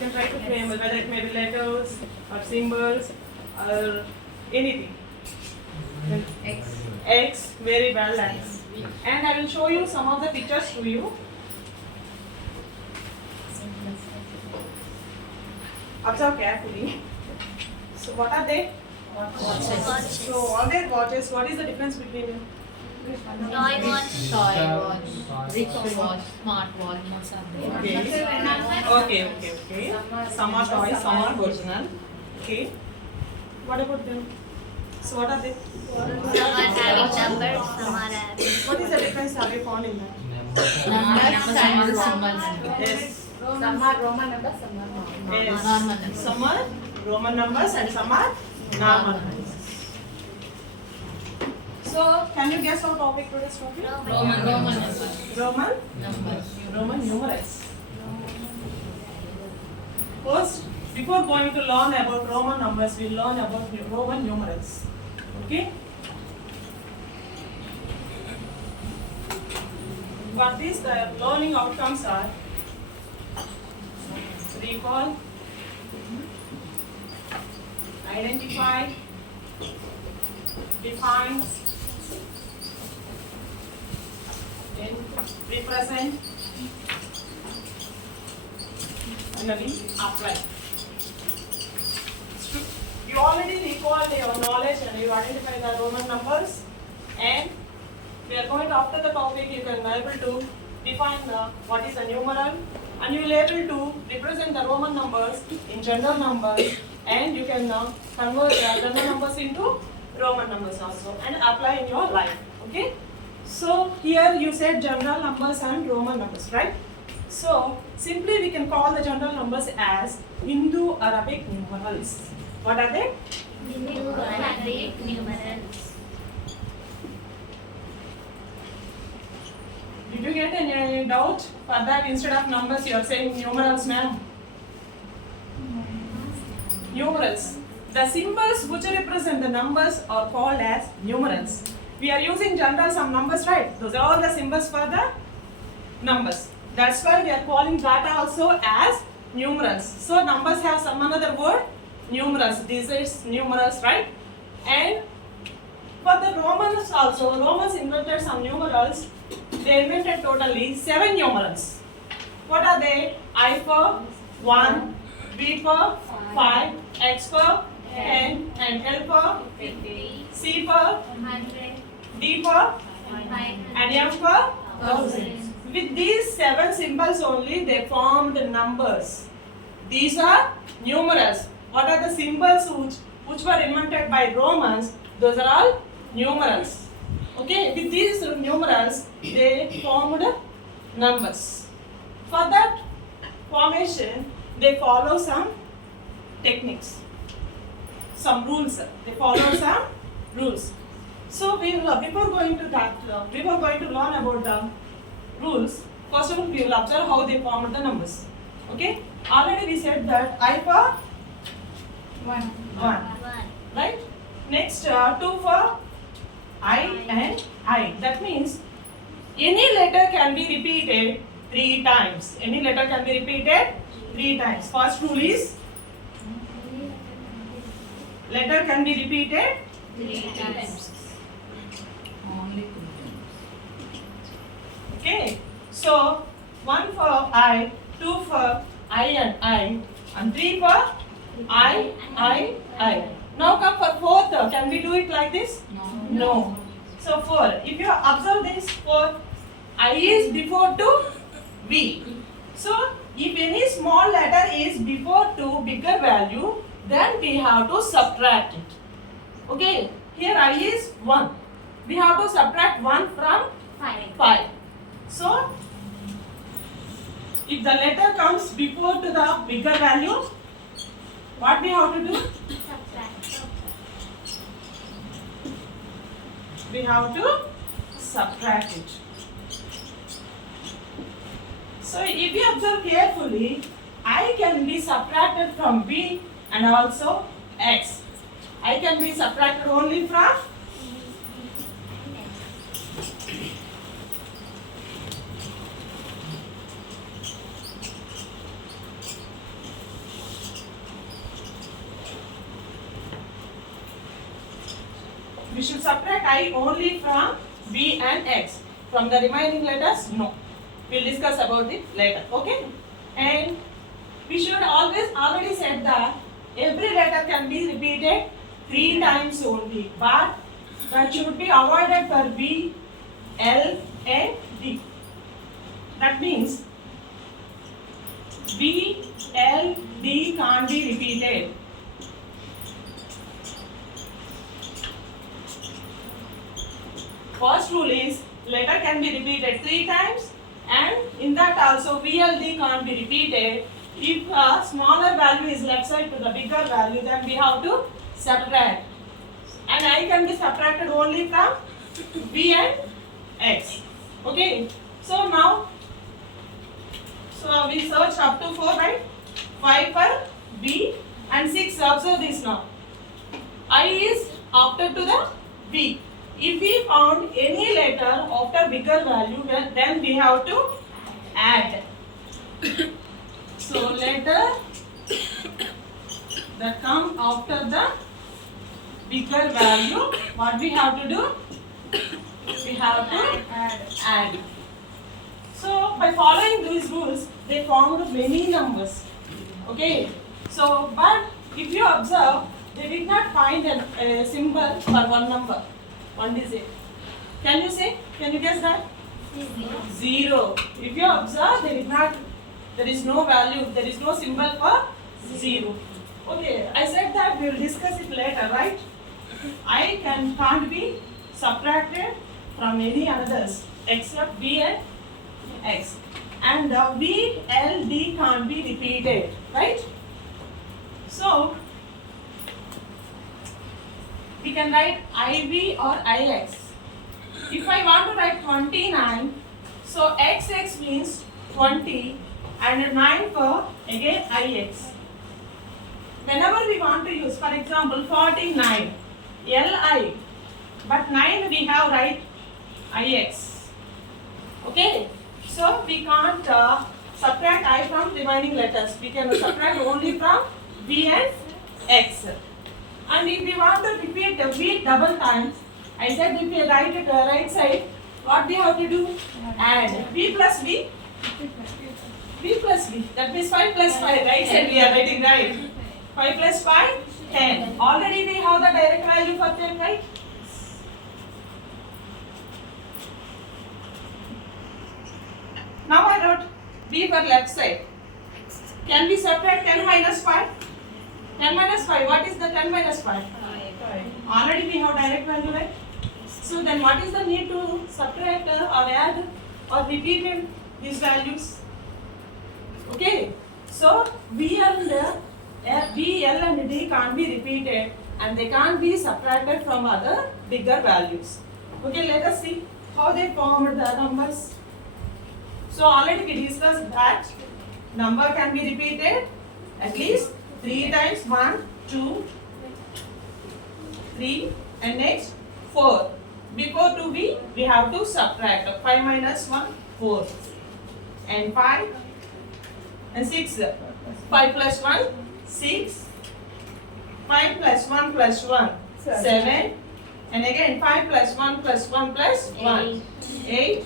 You can try to frame whether it may be letters or symbols or anything. X, very well, X. And I will show you some of the pictures to you. Observe carefully. So what are they? Watches. So all their watches, what is the difference between them? Toy watch, rich watch, smart watch, Okay. Some are toys, some are original. Okay. What about them? So what are they? Some are having numbers, some are having. What is the difference have you found in that? Numbers and symbols. Yes. Some are Roman numbers, some are normal. Yes. Normal numbers. Some are Roman numbers and some are normal numbers. So, can you guess our topic today's topic? Roman numbers. Roman numerals. First, before going to learn about Roman numbers, we'll learn about Roman numerals. Okay? What these learning outcomes are: recall, identify, define, then represent, finally apply. You already recalled your knowledge and you identify the Roman numbers, and we are going after the topic. You can be able to define what is a numeral, and you will be able to represent the Roman numbers in general numbers, and you can convert the general numbers into Roman numbers also and apply in your life. Okay? So here you said general numbers and Roman numbers, right? So simply we can call the general numbers as Hindu-Arabic numerals. What are they? Hindu-Arabic numerals. Did you get any doubt for that? Instead of numbers you are saying numerals, ma'am? Numerals. The symbols which represent the numbers are called as numerals. We are using general some numbers, right? Those are all the symbols for the numbers. That's why we are calling that also as numerals. So numbers have some another word, numerals. This is numerals, right? And for the Romans also, Romans invented some numerals. They invented totally 7 numerals. What are they? I for 1, B for 5, X for 10, and L for 50, C for 100, D for 500, and M for 1000. With these 7 symbols only, they formed numbers. These are numerals. What are the symbols which were invented by Romans? Those are all numerals. Okay, with these numerals, they formed numbers. For that formation, they follow some techniques, some rules. They follow some rules. So before going to that, we were going to learn about the rules. First of all, we will observe how they formed the numbers. Okay? Already we said that I for 1, right? Next 2 for I and I. That means any letter can be repeated 3 times. Any letter can be repeated 3 times. First rule is letter can be repeated 3 times. Only 2 Okay, so 1 for I, 2 for I, and 3 for I. Now come for fourth. Can we do it like this? No. So 4. If you observe this, 4, I is before to V. So if any small letter is before to bigger value, then we have to subtract it. Okay, here I is 1. We have to subtract 1 from 5. So, if the letter comes before to the bigger value, what we have to do? We have to subtract it. So, if you observe carefully, I can be subtracted from B and also X. I can be subtracted only from We should subtract I only from B and X. From the remaining letters, no. We'll discuss about it later. Okay? And we should always already said that every letter can be repeated 3 times only. But that should be avoided for B, L, and D. That means B, L, D can't be repeated. First rule is letter can be repeated 3 times, and in that also VLD can't be repeated. If a smaller value is left side to the bigger value, then we have to subtract. And I can be subtracted only from B and X. Okay. So now, we search up to 4, right? 5 for B and 6. Observe this now. I is after to the B. If we found any letter after bigger value, then we have to add. So letter that come after the bigger value, what we have to do? We have to add. So by following these rules, they formed many numbers. Okay. So, but if you observe, they did not find a symbol for one number. One digit. Can you say? Can you guess that? 0. If you observe, there is no value, there is no symbol for 0. Okay, I said that we will discuss it later, right? I can't be subtracted from any others except B and X. And V, L, D can't be repeated, right? So, we can write IV or IX. If I want to write 29, so XX means 20 and 9 for again IX. Whenever we want to use, for example, 49, LI, but 9 we have write IX. Okay, so we can't subtract I from remaining letters. We can subtract only from V and X. And if we want to repeat the V double times, I said if we write it right side, what we have to do? Add V plus V. V plus V. That means 5 plus 5. Right side we are writing right. 5 plus 5, 10. Already we have the direct value for 10, right? Now I wrote B for left side. Can we subtract 10 minus 5? 10 minus 5. What is the 10 minus 5? 5. Already we have direct value, right? So then what is the need to subtract or add or repeat these values? Okay. So B, L and D can't be repeated and they can't be subtracted from other bigger values. Okay, let us see how they formed the numbers. So already we discussed that number can be repeated at least 3 times. 1, 2, 3 and next 4. Before 2b we have to subtract 5 minus 1, 4 and 5 and 6. 5 plus 1, 6. 5 plus 1 plus 1, 7. And again 5 plus 1 plus 1 plus 1, 8.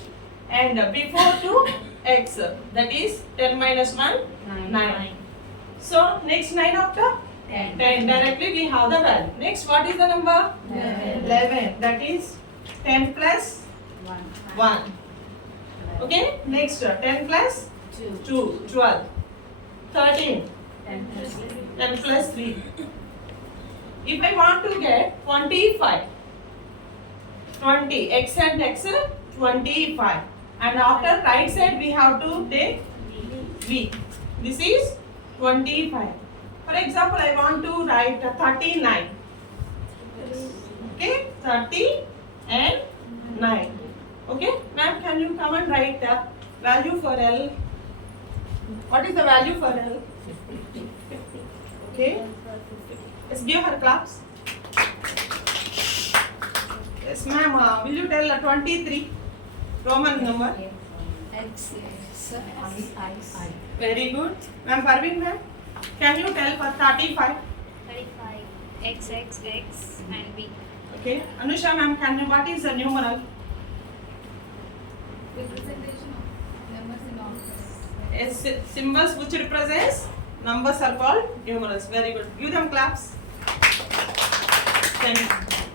And before 2, x. That is 10 minus 1, 9. So next 9 after 10. Directly we have the value. Next what is the number? 11. That is 10 plus 1. Okay. Next 10 plus 2, 12. 13. 10 plus 3. If I want to get 25, 20, x and x, 25. And after right side we have to take v. This is 25. For example, I want to write 39. Okay, 30 and 9. Okay, ma'am, can you come and write the value for L? What is the value for L? Okay, let's give her claps. Yes, ma'am. Will you tell 23 Roman number? X, Very good. Ma'am, Parveen ma'am, can you tell for 35? 35. X, X, X, and B. Okay. Anusha ma'am, what is a numeral? Representation of numbers in numbers. Yes, symbols which represents numbers are called numerals. Very good. Give them claps. Thank you.